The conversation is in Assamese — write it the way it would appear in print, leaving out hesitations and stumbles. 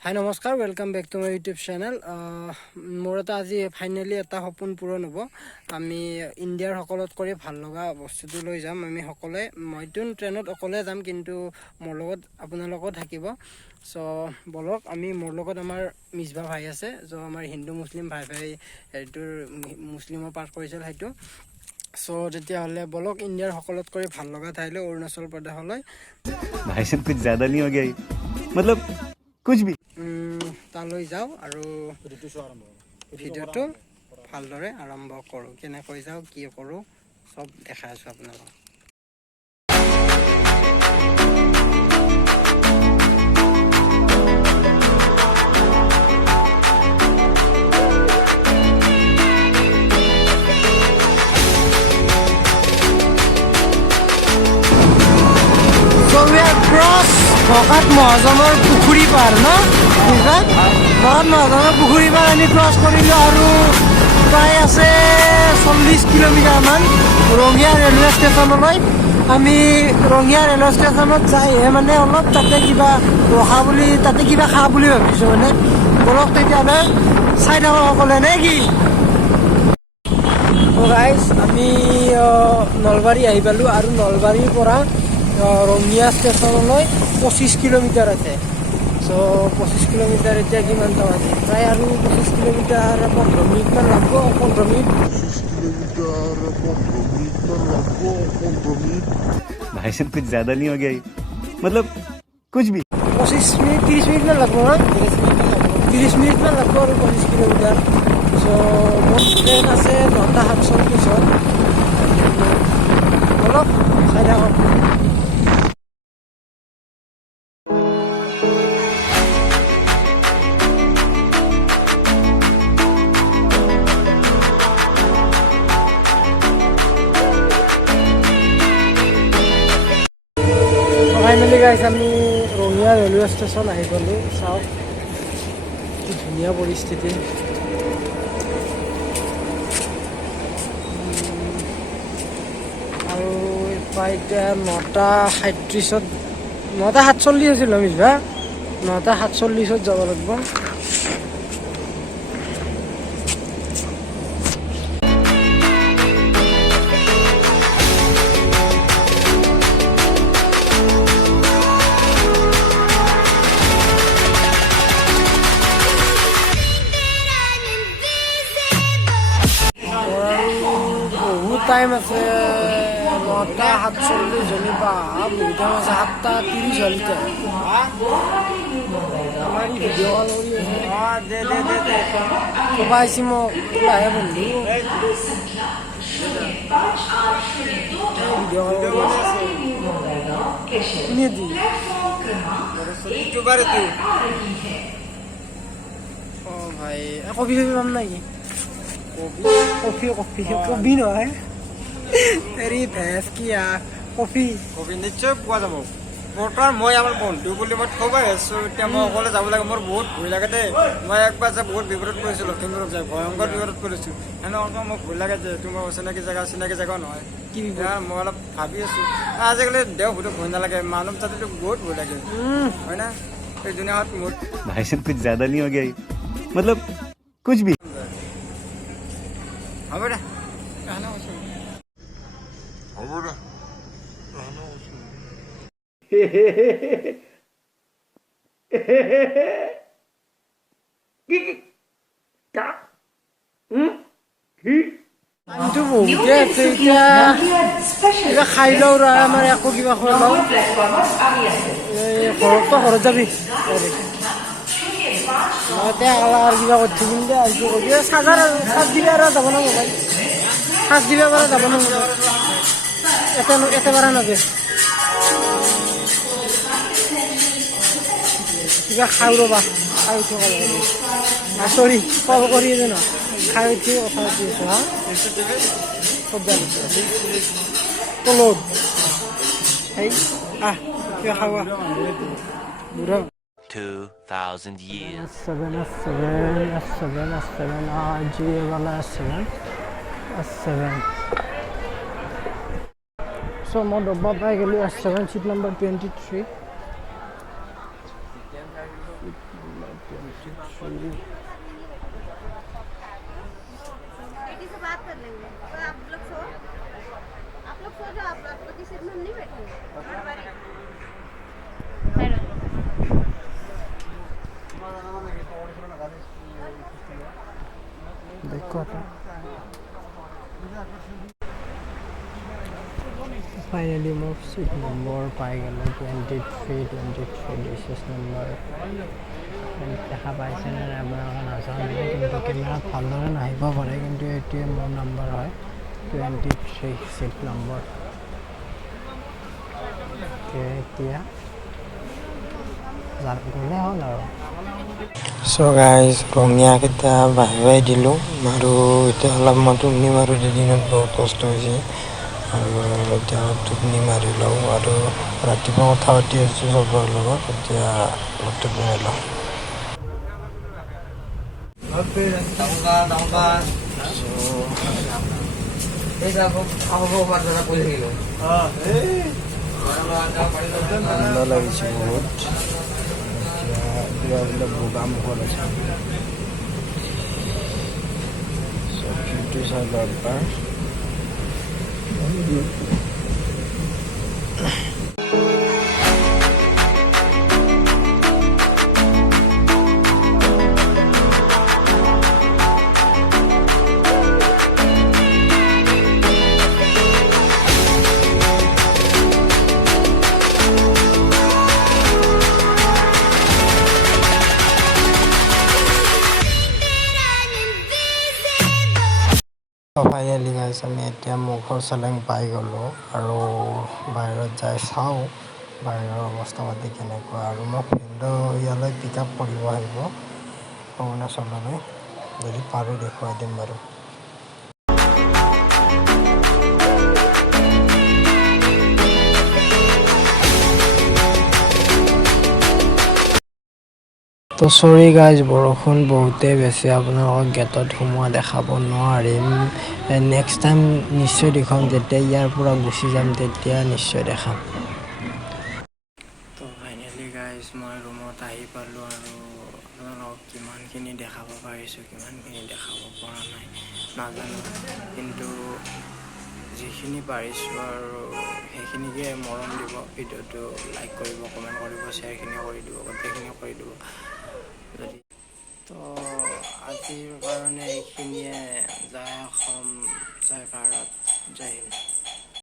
হাই নমস্কাৰ welcome back to my YouTube channel মোৰ এটা আজি ফাইনেলি এটা সপোন পূৰণ হ'ব আমি ইণ্ডিয়াৰ সকলোত কৰি ভাল লগা বস্তুটো লৈ যাম আমি সকলোৱে মইতো ট্ৰেইনত অকলে যাম কিন্তু মোৰ লগত আপোনালোকও থাকিব সো বলক আমি মোৰ লগত আমাৰ মিছবা ভাই আছে যে আমাৰ হিন্দু মুছলিম ভাই এইটোৰ মুছলিমৰ পাঠ কৰিছিল সেইটো সো তেতিয়াহ'লে বলক ইণ্ডিয়াৰ সকলোত কৰি ভাল লগা ঠাইলৈ অৰুণাচল প্ৰদেশলৈ भाई साहब कुछ ज्यादा नहीं हो गया ये? मतलब कुछ भी তালৈ যাওঁ আৰু ভিডিঅ'টো ভালদৰে আৰম্ভ কৰোঁ কেনেকৈ যাওঁ কি কৰোঁ চব দেখাই আছোঁ আপোনালোকক ভকত মহাজনৰ পুখুৰী পাৰ ন ভকত মহাজনৰ পুখুৰী পাৰ আমি ক্ৰছ কৰিলোঁ আৰু প্ৰায় আছে 40 কিলোমিটাৰমান ৰঙিয়া ৰেলৱে ষ্টেচনলৈ আমি ৰঙিয়া ৰেলৱে ষ্টেচনত যাইহে মানে অলপ তাতে কিবা ৰখা বুলি তাতে কিবা খা বুলি ভাবিছোঁ মানে বলক তেতিয়াহ'লে চাই থাকক সকলোৱে নে কি গাইজ আমি নলবাৰী আহি পালোঁ আৰু নলবাৰীৰ পৰা ৰঙিয়া ষ্টেচনলৈ 25 কিলোমিটাৰ আছে সো 25 কিলোমিটাৰ এতিয়া কিমান টকা আছে প্ৰায় আৰু 25 কিলোমিটাৰ 15 মিনিটমান লাগব 15 মিনিট भाई साहब कुछ ज्यादा नहीं हो गया ये? मतलब कुछ भी 25 মিনিট 30 মিনিটমান লাগব না 30 মিনিটমান লাগব আৰু 25 কিলোমিটাৰ সো মোৰ ট্ৰেইন আছে 9:47 অলপ চাই থাকক ফাইনেলি গাইছ আমি ৰঙিয়া ৰেলৱে ষ্টেচন আহি পালোঁ চাওক কি ধুনীয়া পৰিস্থিতি আৰু প্ৰায় এতিয়া 9:37 9:47 হৈছিল মিছবা 9:47 যাব লাগিব টাইম আছে 9:47 জনি বা বহুত টাইম আছে 7:30 হলিতে আমাৰ ই ভিডিঅ' কল কৰি আছে দে পাইছি মই ওলাহে বন্ধু ভিডিঅ' কল কৰি আছে শুনি দি ইউটিউবাৰ এইটো ভাই কবি পাম নাকি কবি নহয় তেৰি ভেজ কিয়া কফি নিশ্চয় পোৱা যাব বৰ্তমান মই আমাৰ বন্ধু বুলি মই থবাই আছোঁ এতিয়া মই অকলে যাব লাগে মোৰ বহুত ভয় লাগে দেই মই একবাৰ যে বহুত বিপদত পৰিছোঁ লখিমপুৰত যায় ভয়ংকৰ বিপদত পৰিছোঁ সেনেকুৱা মোক ভয় লাগে যে তোমাৰ চিনাকি জেগা নহয় কি মই অলপ ভাবি আছোঁ আজিকালি দেও ভূতক ভয় নালাগে মানৱ জাতিটো বহুত ভয় লাগে হয় না এই দুনিয়াত মোৰ भाई साहब कुछ ज्यादा नहीं हो गया ये? मतलब कुछ भी হ'ব দে কিন্তু বহুতে আছে এতিয়া কিবা খাই লওঁ ৰ আমাৰ একো কিবা খোৱা লওঁ ঘৰত যাবি এতিয়া আৰু কিবা কৰি থাকিম দে আহিছোঁ কৰি চাৰ্জ দিবা আৰু যাব না মোবাইল চাৰ্জ দিবা পৰা যাব না মোবাইল এতে পৰা নাযায় কিবা খাওঁ ৰ'বা খাই উঠি চৰি কল কৰি আছে ন খাই উঠি কথা পাতি আছোঁ হা ক'ত যাম তলত সেই কিবা খাবা বুঢ়া 2,000 years. S7 G वाला S7 so মই ডব্বা পাই গ'লোঁ S7 চিট নম্বৰ 23 बेटी से बात कर लेंगे तो आप लोग सो जाओ आप लोग किसी दिन हम नहीं बैठेंगे देखो फाइनली मैं सीट नम्बर पाई गल 23 डिसेस नम्बर দেখা পাইছেনে আপোনালোকে নাজানো কিন্তু কেমেৰাত ভালদৰে নাহিব পাৰে কিন্তু এইটোৱে মোৰ নম্বৰ হয় 23 চিট নম্বৰ এতিয়া গ'লে হ'ল আৰু চ' গাইজ ৰঙিয়াকেইটা বাহিৰ দিলোঁ আৰু এতিয়া অলপ মই টোপনি মাৰোঁ দিনত বহুত কষ্ট হৈছে আৰু এতিয়া টোপনি মাৰি লওঁ আৰু ৰাতিপুৱা কথা পাতি আছোঁ চবৰ লগত এতিয়া অলপ টোপনি মাৰি লওঁ ঠাণ্ডা লাগিছে বহুত এতিয়া বোলে বগা মুখত আছে চব্জিটো চাই লওঁ এবাৰ ফাইনেলি গাইছ আমি এতিয়া মুখৰ চেলেং পাই গ'লোঁ আৰু বাহিৰত যাই চাওঁ বাহিৰৰ অৱস্থা পাতি কেনেকুৱা আৰু মোক ভিনদেউ ইয়ালৈ পিক আপ কৰিব আহিব অৰুণাচললৈ যদি পাৰোঁ দেখুৱাই দিম বাৰু তো চৰি গাইজ বৰষুণ বহুতেই বেছি আপোনালোকক গেটত সোমোৱা দেখাব নোৱাৰিম নেক্সট টাইম নিশ্চয় দেখাম যেতিয়া ইয়াৰ পৰা গুচি যাম তেতিয়া নিশ্চয় দেখাম তো ফাইনেলি গাইজ মই ৰুমত আহি পালোঁ আৰু আপোনালোকক কিমানখিনি দেখাব পাৰিছোঁ কিমানখিনি দেখাব পৰা নাই নাজানো কিন্তু যিখিনি পাৰিছোঁ আৰু সেইখিনিকে মৰম দিব ভিডিঅ'টো লাইক কৰিব কমেণ্ট কৰিব শ্বেয়াৰখিনি কৰি দিব গোটেইখিনি কৰি দিব তো আজিৰ কাৰণে এইখিনিয়ে জয় অসম জয় ভাৰত জয় হিন্দ